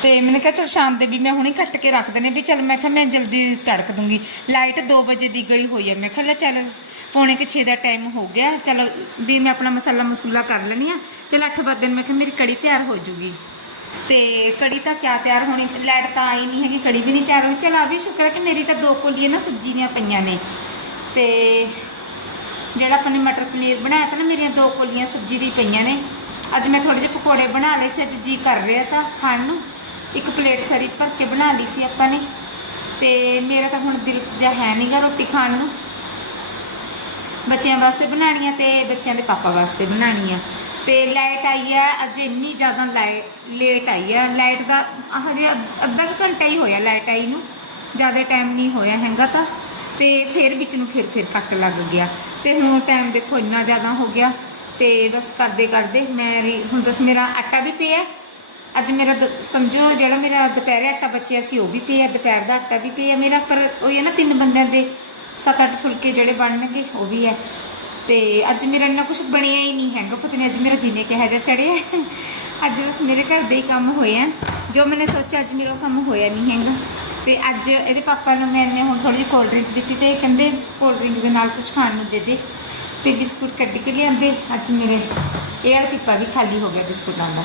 ਤੇ ਮੈਨੂੰ ਕਿਹਾ, ਚਲ ਸ਼ਾਮ ਦੇ ਵੀ ਮੈਂ ਹੁਣੇ ਕੱਟ ਕੇ ਰੱਖ ਦਨੇ ਵੀ ਚਲ ਮੈਂ ਕਿਹਾ, ਮੈਂ ਜਲਦੀ ਤੜਕ ਦੂੰਗੀ। ਲਾਈਟ 2 ਵਜੇ ਦੀ ਗਈ ਹੋਈ ਹੈ। ਮੈਂ ਕਿਹਾ, ਲੈ ਚੱਲ, ਪੌਣੇ ਕਿ 6 ਦਾ ਟਾਈਮ ਹੋ ਗਿਆ। ਚਲ ਵੀ ਮੈਂ ਆਪਣਾ ਮਸਾਲਾ ਮਸੂਲਾ ਕਰ ਲੈਣੀ ਆ ਚਲ 8 ਵਜੇ ਮੈਂ ਕਿਹਾ, ਮੇਰੀ ਕੜੀ ਤਿਆਰ ਹੋ ਜੂਗੀ। ਤੇ ਕੜੀ ਤਾਂ ਕਿਆ ਤਿਆਰ ਹੋਣੀ? ਲਾਈਟ ਤਾਂ ਆਈ ਨਹੀਂ ਹੈਗੀ, ਕੜੀ ਵੀ ਨਹੀਂ ਤਿਆਰ ਹੋਈ। ਚਲ ਆ ਵੀ ਸ਼ੁਕਰ ਹੈ ਕਿ ਮੇਰੀ ਤਾਂ ਦੋ ਕੋਲੀਆਂ ਨਾ ਸਬਜ਼ੀ ਦੀਆਂ ਪਈਆਂ ਨੇ। ਤੇ ਜਿਹੜਾ ਆਪਾਂ ਨੇ ਮਟਰ ਪਨੀਰ ਬਣਾਇਆ ਤਾਂ ਨਾ, ਮੇਰੀਆਂ ਦੋ ਕੋਲੀਆਂ ਸਬਜ਼ੀ ਦੀ ਪਈਆਂ ਨੇ। ਅੱਜ ਮੈਂ ਥੋੜੇ ਜਿਹੇ ਪਕੌੜੇ ਬਣਾ ਲਏ ਸੀ, ਅੱਜ ਜੀ ਕਰ ਰਿਹਾ ਤਾਂ ਖਾਣ ਨੂੰ। ਇੱਕ ਪਲੇਟ ਸਰੀ ਭਰ ਕੇ ਬਣਾ ਲਈ ਸੀ ਆਪਾਂ ਨੇ। ਤੇ ਮੇਰਾ ਤਾਂ ਹੁਣ ਦਿਲ ਜਿਹਾ ਹੈ ਨਹੀਂਗਾ ਰੋਟੀ ਖਾਣ ਨੂੰ। ਬੱਚਿਆਂ ਵਾਸਤੇ ਬਣਾਉਣੀਆਂ ਤੇ ਬੱਚਿਆਂ ਦੇ ਪਾਪਾ ਵਾਸਤੇ ਬਣਾਉਣੀਆਂ। ਤੇ ਲਾਈਟ ਆਈ ਹੈ ਅੱਜ ਇੰਨੀ ਜ਼ਿਆਦਾ ਲਾਈਟ ਲੇਟ ਆਈ ਆ। ਲਾਈਟ ਦਾ ਹਜੇ ਅੱਧ- ਅੱਧਾ ਕੁ ਘੰਟਾ ਹੀ ਹੋਇਆ ਲਾਈਟ ਆਈ ਨੂੰ। ਜ਼ਿਆਦਾ ਟਾਈਮ ਨਹੀਂ ਹੋਇਆ ਹੈਗਾ ਤਾਂ। ਤੇ ਫਿਰ ਵਿੱਚ ਨੂੰ ਫਿਰ ਫਿਰ ਕੱਟ ਲੱਗ ਗਿਆ। ਤੇ ਹੁਣ ਟਾਈਮ ਦੇਖੋ ਇੰਨਾ ਜ਼ਿਆਦਾ ਹੋ ਗਿਆ। ਤੇ ਬਸ ਕਰਦੇ ਕਰਦੇ ਮੈਂ ਹੁਣ ਬਸ ਮੇਰਾ ਆਟਾ ਵੀ ਪਿਆ। ਅੱਜ ਮੇਰਾ ਦ- ਸਮਝੋ ਜਿਹੜਾ ਮੇਰਾ ਦੁਪਹਿਰੇ ਆਟਾ ਬਚਿਆ ਸੀ, ਉਹ ਵੀ ਪਿਆ, ਦੁਪਹਿਰ ਦਾ ਆਟਾ ਵੀ ਪਿਆ ਮੇਰਾ, ਪਰ ਉਹ ਹੈ ਨਾ ਤਿੰਨ ਬੰਦਿਆਂ ਦੇ ਸੱਤ ਅੱਠ ਫੁਲਕੇ ਜਿਹੜੇ ਬਣਨਗੇ, ਉਹ ਵੀ ਹੈ। ਤੇ ਅੱਜ ਮੇਰਾ ਇੰਨਾ ਕੁਝ ਬਣਿਆ ਹੀ ਨਹੀਂ ਹੈਗਾ, ਪਤਾ ਨਹੀਂ ਅੱਜ ਮੇਰਾ ਦਿਨੇ ਕਿਹਾ ਜਾ ਚੜਿਆ ਅੱਜ ਬਸ ਮੇਰੇ ਘਰ ਦੇ ਹੀ ਕੰਮ ਹੋਏ ਆ। ਜੋ ਮੈਨੇ ਸੋਚਿਆ, ਅੱਜ ਮੇਰਾ ਉਹ ਕੰਮ ਹੋਇਆ ਨਹੀਂ ਹੈਗਾ। ਤੇ ਅੱਜ ਇਹਦੇ ਪਾਪਾ ਨੂੰ ਮੈਨੇ ਹੁਣ ਥੋੜੀ ਜਿਹੀ ਕੋਲਡ ਡਰਿੰਕ ਦਿੱਤੀ ਤੇ ਕਹਿੰਦੇ ਕੋਲਡ ਡਰਿੰਕ ਦੇ ਨਾਲ ਕੁਝ ਖਾਣ ਨੂੰ ਦੇ ਦੇ। ਤੇ ਬਿਸਕੁਟ ਕੱਢ ਕੇ ਲਿਆਂਦੇ। ਅੱਜ ਮੇਰੇ ਇਹ ਵਾਲਾ ਪਿੱਪਾ ਵੀ ਖਾਲੀ ਹੋ ਗਿਆ ਬਿਸਕੁਟਾਂ ਦਾ।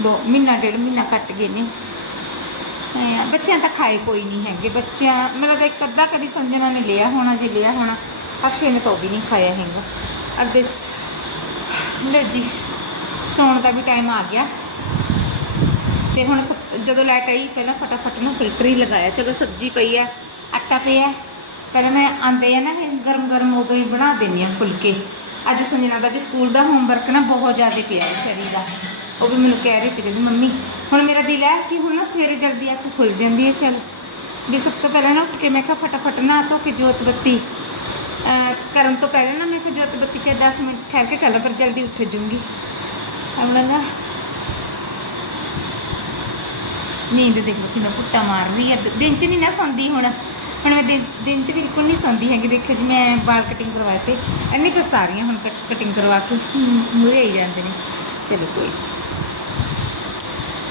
ਦੋ, ਮਹੀਨਾ, ਡੇਢ ਮਹੀਨਾ ਕੱਟ ਗਏ ਨੇ। ਬੱਚਿਆਂ ਤਾਂ ਖਾਏ ਕੋਈ ਨਹੀਂ ਹੈਗੇ। ਬੱਚਿਆਂ ਮੇਰਾ ਤਾਂ ਇੱਕ ਅੱਧਾ ਕਦੀ ਸੰਜਨਾ ਨੇ ਲਿਆ ਹੋਣਾ, ਜੇ ਲਿਆ ਹੋਣਾ, ਅਕਸ਼ੇ ਨੇ ਤਾਂ ਉਹ ਵੀ ਨਹੀਂ ਖਾਇਆ ਹੈਗਾ। ਅੱਗੇ ਲੈ ਜੀ, ਸੌਣ ਦਾ ਵੀ ਟਾਈਮ ਆ ਗਿਆ। ਤੇ ਹੁਣ ਸਬ- ਜਦੋਂ ਲਾਈਟ ਆਈ, ਪਹਿਲਾਂ ਫਟਾਫਟ ਨਾ ਫਿਲਟਰ ਹੀ ਲਗਾਇਆ। ਚਲੋ ਸਬਜ਼ੀ ਪਈ ਆ, ਆਟਾ ਪਿਆ। ਪਹਿਲਾਂ ਮੈਂ ਆਂਦੇ ਆ ਨਾ ਇਹ ਗਰਮ ਗਰਮ ਉਦੋਂ ਹੀ ਬਣਾ ਦਿੰਦੀ ਆ ਫੁਲਕੇ। ਅੱਜ ਸੰਜਨਾ ਦਾ ਵੀ ਸਕੂਲ ਦਾ ਹੋਮਵਰਕ ਨਾ ਬਹੁਤ ਜ਼ਿਆਦਾ ਪਿਆ ਚਰੀ ਦਾ। ਉਹ ਵੀ ਮੈਨੂੰ ਕਹਿ ਰਹੀ ਸੀ ਕਹਿੰਦੀ, ਮੰਮੀ, ਹੁਣ ਮੇਰਾ ਦਿਲ ਹੈ ਕਿ ਹੁਣ ਨਾ ਸਵੇਰੇ ਜਲਦੀ ਅੱਖ ਖੁੱਲ ਜਾਂਦੀ ਹੈ, ਚਲ। ਵੀ ਸਭ ਤੋਂ ਪਹਿਲਾਂ ਨਾ ਉੱਠ ਕੇ ਮੈਂ ਕਿਹਾ, ਫਟਾਫਟ ਨਾ ਧੋ ਕੇ ਜੋਤ ਬੱਤੀ। ਕਰਨ ਤੋਂ ਪਹਿਲਾਂ ਨਾ ਮੈਂ ਕਿਹਾ, ਜੋਤ ਬੱਤੀ ਚ 10 ਮਿੰਟ ਠਹਿਰ ਕੇ ਕਰ ਲਾਂ, ਪਰ ਜਲਦੀ ਉੱਠ ਜੂੰਗੀ ਆਪਣਾ ਨਾ। ਨੀਂਦ ਦੇਖ ਲਓ ਕਿੰਨਾ ਪੁੱਟਾ ਮਾਰ ਰਹੀ ਹੈ। ਦਿਨ ਚ ਨਹੀਂ ਨਾ ਸੌਂਦੀ ਹੁਣ। ਹੁਣ ਮੈਂ ਦਿਨ ਦਿਨ ਚ ਬਿਲਕੁਲ ਨਹੀਂ ਸੌਂਦੀ ਹੈਗੀ। ਦੇਖੋ ਜੀ, ਮੈਂ ਵਾਲ ਕਟਿੰਗ ਕਰਵਾਏ ਤੇ ਇੰਨੀ ਪਛਤਾ ਰਹੀ ਹਾਂ ਹੁਣ ਕਟਿੰਗ ਕਰਵਾ ਕੇ। ਮੂਰੇ ਆਈ ਜਾਂਦੇ ਨੇ। ਚਲੋ ਕੋਈ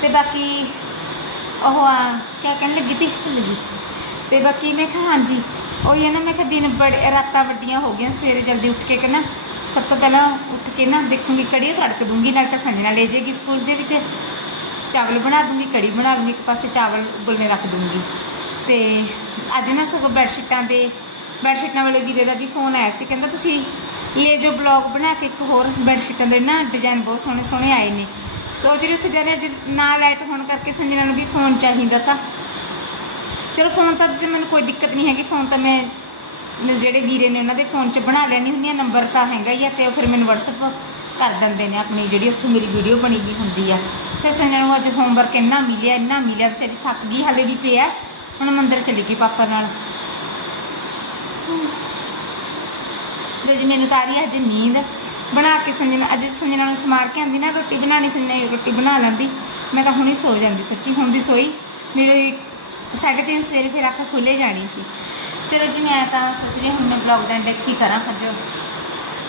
ਤੇ ਬਾਕੀ ਉਹ ਆ, ਕਿਆ ਕਹਿਣ ਲੱਗੀ ਤੀ? ਲੱਗੀ ਗਈ। ਤੇ ਬਾਕੀ ਮੈਂ ਕਿਹਾ, ਹਾਂਜੀ, ਉਹੀ ਹੈ ਨਾ, ਮੈਂ ਕਿਹਾ ਦਿਨ ਬੜੇ, ਰਾਤਾਂ ਵੱਡੀਆਂ ਹੋ ਗਈਆਂ, ਸਵੇਰੇ ਜਲਦੀ ਉੱਠ ਕੇ ਕਹਿੰਦਾ ਸਭ ਤੋਂ ਪਹਿਲਾਂ ਉੱਠ ਕੇ ਨਾ ਦੇਖੂੰਗੀ, ਕੜੀ ਤੜਕ ਦੂੰਗੀ, ਨਾਲ ਤਾਂ ਸੰਜਣਾ ਲੈ ਜਾਏਗੀ ਸਕੂਲ ਦੇ ਵਿੱਚ। ਚਾਵਲ ਬਣਾ ਦੂੰਗੀ, ਕੜੀ ਬਣਾ ਲੂੰਗੀ, ਇੱਕ ਪਾਸੇ ਚਾਵਲ ਉਬਲਨੇ ਰੱਖ ਦੂੰਗੀ। ਤੇ ਅੱਜ ਨਾ ਸਗੋਂ ਬੈਡਸ਼ੀਟਾਂ ਦੇ ਬੈਡਸ਼ੀਟਾਂ ਵਾਲੇ ਵੀਰੇ ਦਾ ਵੀ ਫੋਨ ਆਇਆ ਸੀ, ਕਹਿੰਦਾ ਤੁਸੀਂ ਲੈ ਜੋ ਬਲੌਗ ਬਣਾ ਕੇ ਇੱਕ ਹੋਰ ਬੈਡਸ਼ੀਟਾਂ ਦੇ ਨਾ ਡਿਜ਼ਾਈਨ ਬਹੁਤ ਸੋਹਣੇ ਸੋਹਣੇ ਆਏ ਨੇ। ਸੋ ਰਹੀ ਉੱਥੇ ਜਾਣੇ ਅੱਜ ਨਾ ਲਾਈਟ ਹੋਣ ਕਰਕੇ ਸੰਜਨਾ ਨੂੰ ਵੀ ਫੋਨ ਚਾਹੀਦਾ ਤਾਂ। ਚਲੋ ਫੋਨ ਤਾਂ ਤੇ ਮੈਨੂੰ ਕੋਈ ਦਿੱਕਤ ਨਹੀਂ ਹੈਗੀ ਫੋਨ ਤਾਂ ਮੈਂ ਮੈਂ ਜਿਹੜੇ ਵੀਰੇ ਨੇ ਉਹਨਾਂ ਦੇ ਫੋਨ 'ਚ ਬਣਾ ਲੈਣੀ ਹੁੰਦੀ ਆ ਨੰਬਰ ਤਾਂ ਹੈਗਾ ਹੀ ਆ ਤੇ ਉਹ ਫਿਰ ਮੈਨੂੰ WhatsApp ਕਰ ਦਿੰਦੇ ਨੇ ਆਪਣੀ ਜਿਹੜੀ ਉੱਥੇ ਮੇਰੀ ਵੀਡੀਓ ਬਣੀ ਵੀ ਹੁੰਦੀ ਆ। ਫਿਰ ਸੰਜਨਾ ਨੂੰ ਅੱਜ ਹੋਮਵਰਕ ਇੰਨਾ ਮਿਲਿਆ ਇੰਨਾ ਮਿਲਿਆ, ਵਿਚਾਰੀ ਥੱਕ ਗਈ ਹਲੇ ਵੀ ਪਿਆ। ਹੁਣ ਮੰਦਰ ਚਲੀ ਗਈ ਪਾਪਾ ਨਾਲ। ਲੋ ਜੀ, ਮੈਨੂੰ ਤਾਰੀ ਅੱਜ ਨੀਂਦ। ਬਣਾ ਕੇ ਸੰਜਨਾ ਅੱਜ ਸੰਜਨਾ ਨੂੰ ਸਮਾਰ ਕੇ ਆਂਦੀ ਨਾ, ਰੋਟੀ ਬਣਾਣੀ ਸੰਜਨਾ ਰੋਟੀ ਬਣਾ ਲੈਂਦੀ। ਮੈਂ ਤਾਂ ਹੁਣੇ ਸੋ ਜਾਂਦੀ ਸੱਚੀ, ਹੁਣ ਦੀ ਸੋਈ। ਮੇਰੇ ਸਾਢੇ ਤਿੰਨ ਸਵੇਰੇ ਫਿਰ ਅੱਖ ਖੁੱਲੇ ਜਾਣੀ ਸੀ। ਚਲੋ ਜੀ, ਮੈਂ ਤਾਂ ਸੋਚ ਰਹੀ ਹੁਣ ਮੈਂ ਬਲੌਗ ਦਾ ਇੰਡੈਕਸ ਹੀ ਕਰਾਂ ਅੱਜ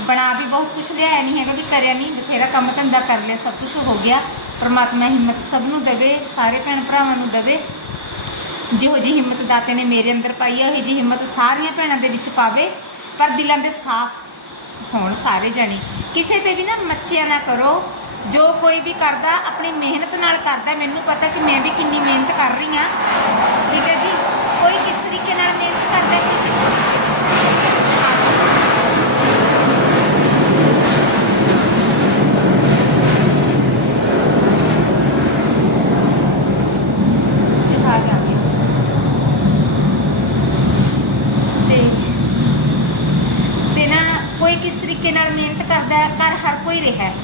ਬਣਾ ਵੀ ਬਹੁਤ ਕੁਝ ਲਿਆ ਨਹੀਂ ਹੈਗਾ, ਵੀ ਕਰਿਆ ਨਹੀਂ ਬਥੇਰਾ ਕੰਮ ਧੰਦਾ ਕਰ ਲਿਆ, ਸਭ ਕੁਝ ਹੋ ਗਿਆ। ਪਰਮਾਤਮਾ ਹਿੰਮਤ ਸਭ ਨੂੰ ਦੇਵੇ, ਸਾਰੇ ਭੈਣ ਭਰਾਵਾਂ ਨੂੰ ਦੇਵੇ। ਜਿਹੋ ਜੀ ਹਿੰਮਤ ਦਾਤੇ ਨੇ ਮੇਰੇ ਅੰਦਰ ਪਾਈ ਹੈ ਉਹੀ ਜੀ ਹਿੰਮਤ ਸਾਰੀਆਂ ਭੈਣਾਂ ਦੇ ਵਿੱਚ ਪਾਵੇ, ਪਰ ਦਿਲਾਂ ਦੇ ਸਾਫ਼ ਹੋਣ ਸਾਰੇ ਜਣੇ। ਕਿਸੇ ਤੇ ਵੀ ਨਾ ਮੱਚਿਆ ਨਾ ਕਰੋ। ਜੋ ਕੋਈ ਵੀ ਕਰਦਾ, ਆਪਣੀ ਮਿਹਨਤ ਨਾਲ ਕਰਦਾ। ਮੈਨੂੰ ਪਤਾ ਕਿ ਮੈਂ ਵੀ ਕਿੰਨੀ ਮਿਹਨਤ ਕਰ ਰਹੀ ਹਾਂ। ਠੀਕ ਹੈ ਜੀ? ਕੋਈ ਕਿਸ ਤਰੀਕੇ ਨਾਲ ਮਿਹਨਤ ਕਰਦਾ, ਕੋਈ ਕਿਸ ਤਰੀਕੇ ਜਹਾਜ਼ ਆ ਗਿਆ ਤੇ ਤੇ ਨਾ ਕੋਈ ਕਿਸ ਤਰੀਕੇ ਨਾਲ ਮਿਹਨਤ ਘਰ ਹਰ ਕੋਈ ਰਿਹਾ। ਹੈ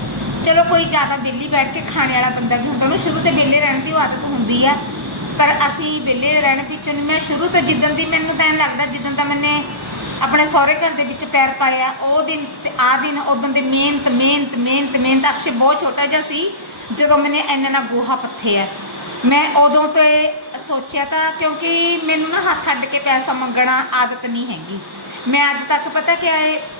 ਚਲੋ ਕੋਈ ਜ਼ਿਆਦਾ ਵਿਹਲੀ ਬੈਠ ਕੇ ਖਾਣੇ ਵਾਲਾ ਬੰਦਾ ਵੀ ਹੁੰਦਾ, ਉਹਨੂੰ ਸ਼ੁਰੂ ਤੇ ਵਿਹਲੇ ਰਹਿਣ ਦੀ ਉਹ ਆਦਤ ਹੁੰਦੀ ਆ। ਪਰ ਅਸੀਂ ਵਿਹਲੇ ਰਹਿਣ ਪਿੱਛੋਂ ਨੀ- ਮੈਂ ਸ਼ੁਰੂ ਤੋਂ ਜਿੱਦਣ ਦੀ ਮੈਨੂੰ ਤਾਂ ਐਂ ਲੱਗਦਾ, ਜਿੱਦਣ ਦਾ ਮੈਨੇ ਆਪਣੇ ਸਹੁਰੇ ਘਰ ਦੇ ਵਿੱਚ ਪੈਰ ਪਾਇਆ, ਉਹ ਦਿਨ ਤੇ ਆ ਦਿਨ ਉਦੋਂ ਦੀ ਮਿਹਨਤ ਮਿਹਨਤ ਮਿਹਨਤ ਮਿਹਨਤ, ਅਕਸ਼ੇ ਬਹੁਤ ਛੋਟਾ ਜਿਹਾ ਸੀ, ਜਦੋਂ ਮੈਨੇ ਇੰਨਾ ਨਾ ਗੋਹਾ ਪੱਥਿਆ। ਮੈਂ ਉਦੋਂ ਤੇ ਸੋਚਿਆ ਤਾਂ, ਕਿਉਂਕਿ ਮੈਨੂੰ ਨਾ ਹੱਥ ਅੱਡ ਕੇ ਪੈਸਾ ਮੰਗਣਾ ਆਦਤ ਨਹੀਂ ਹੈਗੀ। ਮੈਂ ਅੱਜ ਤੱਕ ਪਤਾ ਕਿਆ ਹੈ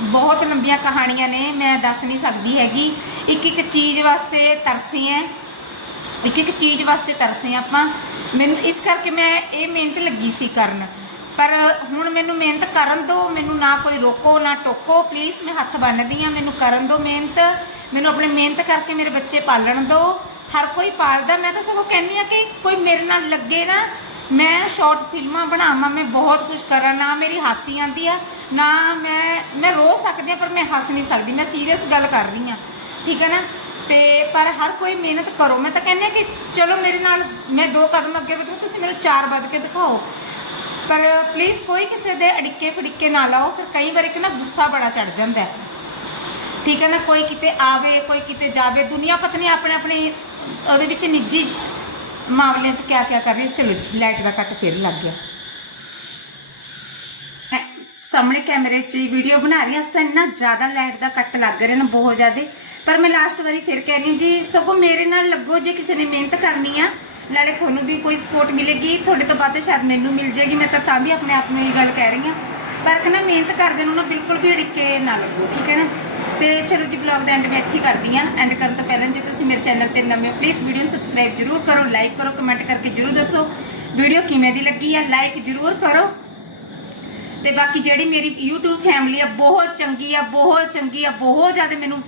ਬਹੁਤ ਲੰਬੀਆਂ ਕਹਾਣੀਆਂ ਨੇ, ਮੈਂ ਦੱਸ ਨਹੀਂ ਸਕਦੀ ਹੈਗੀ। ਇੱਕ ਇੱਕ ਚੀਜ਼ ਵਾਸਤੇ ਤਰਸੇ ਐ। ਇੱਕ ਇੱਕ ਚੀਜ਼ ਵਾਸਤੇ ਤਰਸੇ ਹਾਂ ਆਪਾਂ। ਮੈਨੂੰ, ਇਸ ਕਰਕੇ ਮੈਂ ਇਹ ਮਿਹਨਤ ਲੱਗੀ ਸੀ ਕਰਨ। ਪਰ ਹੁਣ ਮੈਨੂੰ ਮਿਹਨਤ ਕਰਨ ਦਿਓ ਮੈਨੂੰ ਨਾ ਕੋਈ ਰੋਕੋ, ਨਾ ਟੋਕੋ। ਪਲੀਜ਼ ਮੈਂ ਹੱਥ ਬੰਨਦੀ ਆ, ਮੈਨੂੰ ਕਰਨ ਦਿਓ ਮਿਹਨਤ। ਮੈਨੂੰ ਆਪਣੇ ਮਿਹਨਤ ਕਰਕੇ ਮੇਰੇ ਬੱਚੇ ਪਾਲਣ ਦਿਓ ਹਰ ਕੋਈ ਪਾਲਦਾ, ਮੈਂ ਤਾਂ ਸਗੋਂ ਕਹਿੰਦੀ ਆ ਕਿ ਕੋਈ ਮੇਰੇ ਨਾਲ ਲੱਗੇ ਨਾ ਮੈਂ ਸ਼ਾਰਟ ਫਿਲਮਾਂ ਬਣਾਵਾਂ, ਮੈਂ ਬਹੁਤ ਕੁਝ ਕਰਾਂ, ਨਾ ਮੇਰੀ ਹਾਸੀ ਆਂਦੀ ਆ, ਨਾ ਮੈਂ ਮੈਂ ਰੋ ਸਕਦੀ ਆ, ਪਰ ਮੈਂ ਹੱਸ ਨਹੀਂ ਸਕਦੀ, ਮੈਂ ਸੀਰੀਅਸ ਗੱਲ ਕਰ ਰਹੀ ਆ, ਠੀਕ ਹੈ ਨਾ? ਤੇ ਪਰ ਹਰ ਕੋਈ ਮਿਹਨਤ ਕਰੋ, ਮੈਂ ਤਾਂ ਕਹਿੰਦੀ ਆ ਕਿ ਚਲੋ ਮੇਰੇ ਨਾਲ ਮੈਂ ਦੋ ਕਦਮ ਅੱਗੇ ਵਧੂ, ਤੁਸੀਂ ਮੈਨੂੰ ਚਾਰ ਵੱਧ ਕੇ ਦਿਖਾਓ। ਪਰ ਪਲੀਜ਼ ਕੋਈ ਕਿਸੇ ਦੇ ਅੜਿੱਕੇ ਫੜਿੱਕੇ ਨਾ ਲਾਓ, ਫਿਰ ਕਈ ਵਾਰ ਇੱਕ ਨਾ ਗੁੱਸਾ ਬੜਾ ਚੜ ਜਾਂਦਾ ਠੀਕ ਹੈ ਨਾ? ਕੋਈ ਕਿਤੇ ਆਵੇ, ਕੋਈ ਕਿਤੇ ਜਾਵੇ, ਦੁਨੀਆ ਪਤਨੀ ਆਪਣੇ ਆਪਣੇ ਉਹਦੇ ਵਿੱਚ ਨਿੱਜੀ ਮਾਮਲਿਆਂ 'ਚ ਕਿਆ ਕਿਆ ਕਰ ਰਹੀ ਹੈ ਚਲੋ ਜੀ ਲਾਈਟ ਦਾ ਕੱਟ ਫੇਰ ਲੱਗ ਗਿਆ। ਸਾਹਮਣੇ ਕੈਮਰੇ 'ਚ ਵੀਡੀਓ ਬਣਾ ਰਹੀ ਹਾਂ, ਇਸ ਤਾਂ ਇੰਨਾ ਜ਼ਿਆਦਾ ਲਾਈਟ ਦਾ ਕੱਟ ਲੱਗ ਰਿਹਾ ਨਾ, ਬਹੁਤ ਜ਼ਿਆਦਾ। ਪਰ ਮੈਂ ਲਾਸਟ ਵਾਰੀ ਫਿਰ ਕਹਿ ਰਹੀ ਹਾਂ ਜੀ, ਸਗੋਂ ਮੇਰੇ ਨਾਲ ਲੱਗੋ, ਜੇ ਕਿਸੇ ਨੇ ਮਿਹਨਤ ਕਰਨੀ ਆ, ਨਾਲੇ ਤੁਹਾਨੂੰ ਵੀ ਕੋਈ ਸਪੋਰਟ ਮਿਲੇਗੀ, ਤੁਹਾਡੇ ਤੋਂ ਵੱਧ ਸ਼ਾਇਦ ਮੈਨੂੰ ਮਿਲ ਜੇਗੀ ਮੈਂ ਤਾਂ ਤਾਂ ਵੀ ਆਪਣੇ ਆਪ ਨੂੰ ਇਹ ਗੱਲ ਕਹਿ ਰਹੀ ਹਾਂ। ਪਰ ਕਿ ਨਾ ਮਿਹਨਤ ਕਰਦੇ ਨੂੰ ਨਾ ਬਿਲਕੁਲ ਵੀ ਅੜਿੱਕੇ ਨਾ ਲੱਗੋ, ਠੀਕ ਹੈ ਨਾ? ਤੇ ਚਲੋ ਜੀ ਬਲੌਗ ਦਾ ਐਂਡ ਮੈਂ ਇੱਥੇ ਕਰਦੀ ਹਾਂ। ਐਂਡ ਕਰਨ ਤੋਂ ਪਹਿਲਾਂ ਜੇ ਤੁਸੀਂ ਮੇਰੇ ਚੈਨਲ ਤੇ ਨਵੇਂ ਹੋ ਪਲੀਜ਼ ਵੀਡੀਓ ਨੂੰ ਸਬਸਕ੍ਰਾਈਬ ਜਰੂਰ ਕਰੋ ਲਾਈਕ ਕਰੋ ਕਮੈਂਟ ਕਰਕੇ ਜਰੂਰ ਦੱਸੋ ਵੀਡੀਓ ਕਿਵੇਂ ਦੀ ਲੱਗੀ ਆ। ਲਾਈਕ ਜਰੂਰ ਕਰੋ। ਤੇ ਬਾਕੀ ਜਿਹੜੀ ਮੇਰੀ YouTube ਫੈਮਿਲੀ ਆ, ਬਹੁਤ ਚੰਗੀ ਆ, ਬਹੁਤ ਚੰਗੀ ਆ, ਬਹੁਤ ਜ਼ਿਆਦਾ ਮੈਨੂੰ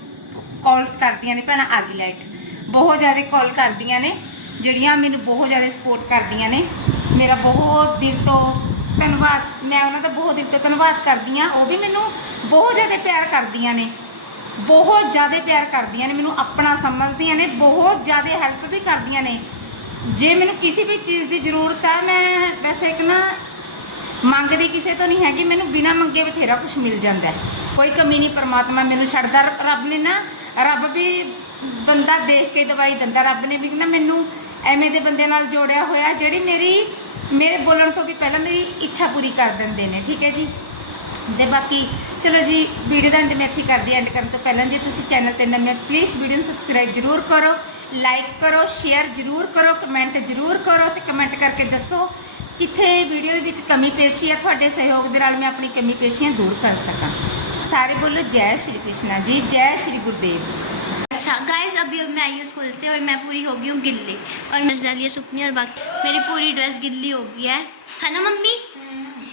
ਕਾਲਸ ਕਰਦੀਆਂ ਨੇ ਭੈਣਾਂ, ਆਗੀ ਲਾਈਟ ਬਹੁਤ ਜ਼ਿਆਦਾ ਕਾਲ ਕਰਦੀਆਂ ਨੇ, ਜਿਹੜੀਆਂ ਮੈਨੂੰ ਬਹੁਤ ਜ਼ਿਆਦਾ ਸਪੋਰਟ ਕਰਦੀਆਂ ਨੇ। ਮੇਰਾ ਬਹੁਤ ਦਿਲ ਤੋਂ ਧੰਨਵਾਦ, ਮੈਂ ਉਹਨਾਂ ਦਾ ਬਹੁਤ ਦਿਲ ਤੋਂ ਧੰਨਵਾਦ ਕਰਦੀ ਆ ਉਹ ਵੀ ਮੈਨੂੰ ਬਹੁਤ ਜ਼ਿਆਦਾ ਪਿਆਰ ਕਰਦੀਆਂ ਨੇ। ਬਹੁਤ ਜ਼ਿਆਦਾ ਪਿਆਰ ਕਰਦੀਆਂ ਨੇ, ਮੈਨੂੰ ਆਪਣਾ ਸਮਝਦੀਆਂ ਨੇ, ਬਹੁਤ ਜ਼ਿਆਦਾ ਹੈਲਪ ਵੀ ਕਰਦੀਆਂ ਨੇ। ਜੇ ਮੈਨੂੰ ਕਿਸੇ ਵੀ ਚੀਜ਼ ਦੀ ਜ਼ਰੂਰਤ ਹੈ ਮੈਂ ਵੈਸੇ ਇੱਕ ਨਾ ਮੰਗਦੀ ਕਿਸੇ ਤੋਂ ਨਹੀਂ ਹੈਗੀ, ਮੈਨੂੰ ਬਿਨਾ ਮੰਗੇ ਬਥੇਰਾ ਕੁਝ ਮਿਲ ਜਾਂਦਾ ਹੈ। ਕੋਈ ਕਮੀ ਨਹੀਂ, ਪਰਮਾਤਮਾ ਮੈਨੂੰ ਛੱਡਦਾ। ਰ- ਰੱਬ ਨੇ ਨਾ, ਰੱਬ ਵੀ ਬੰਦਾ ਦੇਖ ਕੇ ਦਵਾਈ ਦਿੰਦਾ। ਰੱਬ ਨੇ ਵੀ ਨਾ ਮੈਨੂੰ ਐਵੇਂ ਦੇ ਬੰਦੇ ਨਾਲ ਜੋੜਿਆ ਹੋਇਆ, ਜਿਹੜੀ ਮੇਰੀ, ਮੇਰੇ ਬੋਲਣ ਤੋਂ ਵੀ ਪਹਿਲਾਂ ਮੇਰੀ ਇੱਛਾ ਪੂਰੀ ਕਰ ਦਿੰਦੇ ਨੇ। ਠੀਕ ਹੈ ਜੀ? ਤੇ ਬਾਕੀ ਚਲੋ ਜੀ ਵੀਡੀਓ ਦਾ ਐਂਡ ਮੈਂ ਇੱਥੇ ਹੀ ਕਰਦੀ ਐਂਡ ਕਰਨ ਤੋਂ ਪਹਿਲਾਂ ਜੇ ਤੁਸੀਂ ਚੈਨਲ ਤੇ ਨਵੇਂ ਪਲੀਜ਼ ਵੀਡੀਓ ਨੂੰ ਸਬਸਕ੍ਰਾਈਬ ਜਰੂਰ ਕਰੋ ਲਾਈਕ ਕਰੋ ਸ਼ੇਅਰ ਜਰੂਰ ਕਰੋ ਕਮੈਂਟ ਜਰੂਰ ਕਰੋ ਤੇ ਕਮੈਂਟ ਕਰਕੇ ਦੱਸੋ ਕਿੱਥੇ ਵੀਡੀਓ ਦੇ ਵਿੱਚ ਕਮੀ ਪੇਸ਼ੀ ਹੈ ਤੁਹਾਡੇ ਸਹਿਯੋਗ ਦੇ ਨਾਲ ਮੈਂ ਆਪਣੀ ਕਮੀ ਪੇਸ਼ੀਆਂ ਦੂਰ ਕਰ ਸਕਾਂ ਸਾਰੇ ਬੋਲੋ ਜੈ ਸ਼੍ਰੀ ਕ੍ਰਿਸ਼ਨਾ ਜੀ ਜੈ ਸ਼੍ਰੀ ਗੁਰਦੇਵ ਜੀ अच्छा गाइस अभी मैं आई हूँ स्कूल से और मैं पूरी हो गई हूँ गिल्ली और मैं लिए सूखनी और बाकी मेरी पूरी ड्रेस गिल्ली हो गई है है ना मम्मी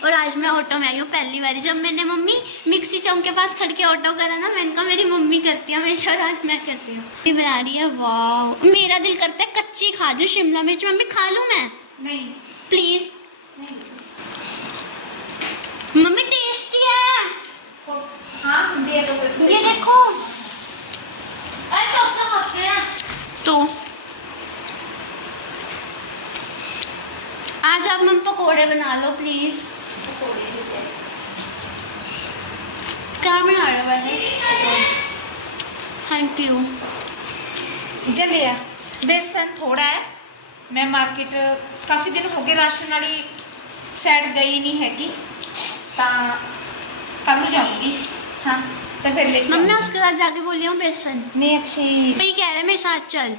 और आज मैं ऑटो में आई हूँ पहली बार। जब मैंने मम्मी मिक्सी चौक के पास खड़ के ऑटो करा ना मैंने कहा मेरी मम्मी करती है हमेशा और आज मैं करती हूँ। मम्मी बना रही है वाह मेरा दिल करता है कच्ची खा जो शिमला मिर्च। मम्मी खा लूँ मैं? नहीं। प्लीज़ मम्मी ਬੇਸਨ ਥੋੜਾ ਹੈ ਮੈਂ ਮਾਰਕੀਟ ਕਾਫੀ ਦਿਨ ਹੋ ਗਏ ਰਾਸ਼ਨ ਵਾਲੀ ਸਾਈਡ ਗਈ ਨਹੀਂ ਹੈਗੀ ਤਾਂ ਕੱਲ ਨੂੰ ਜਾਊਂਗੀ ਹਾਂ ਤਾਂ ਫਿਰ ਲੈ ਕੇ मम्मी ਆਊਂਗੀ। उसके साथ जाके बोली हूँ बेसन ਨਹੀਂ ਅਕਸ਼ੀ भाई कह रहे हैं मेरे साथ चल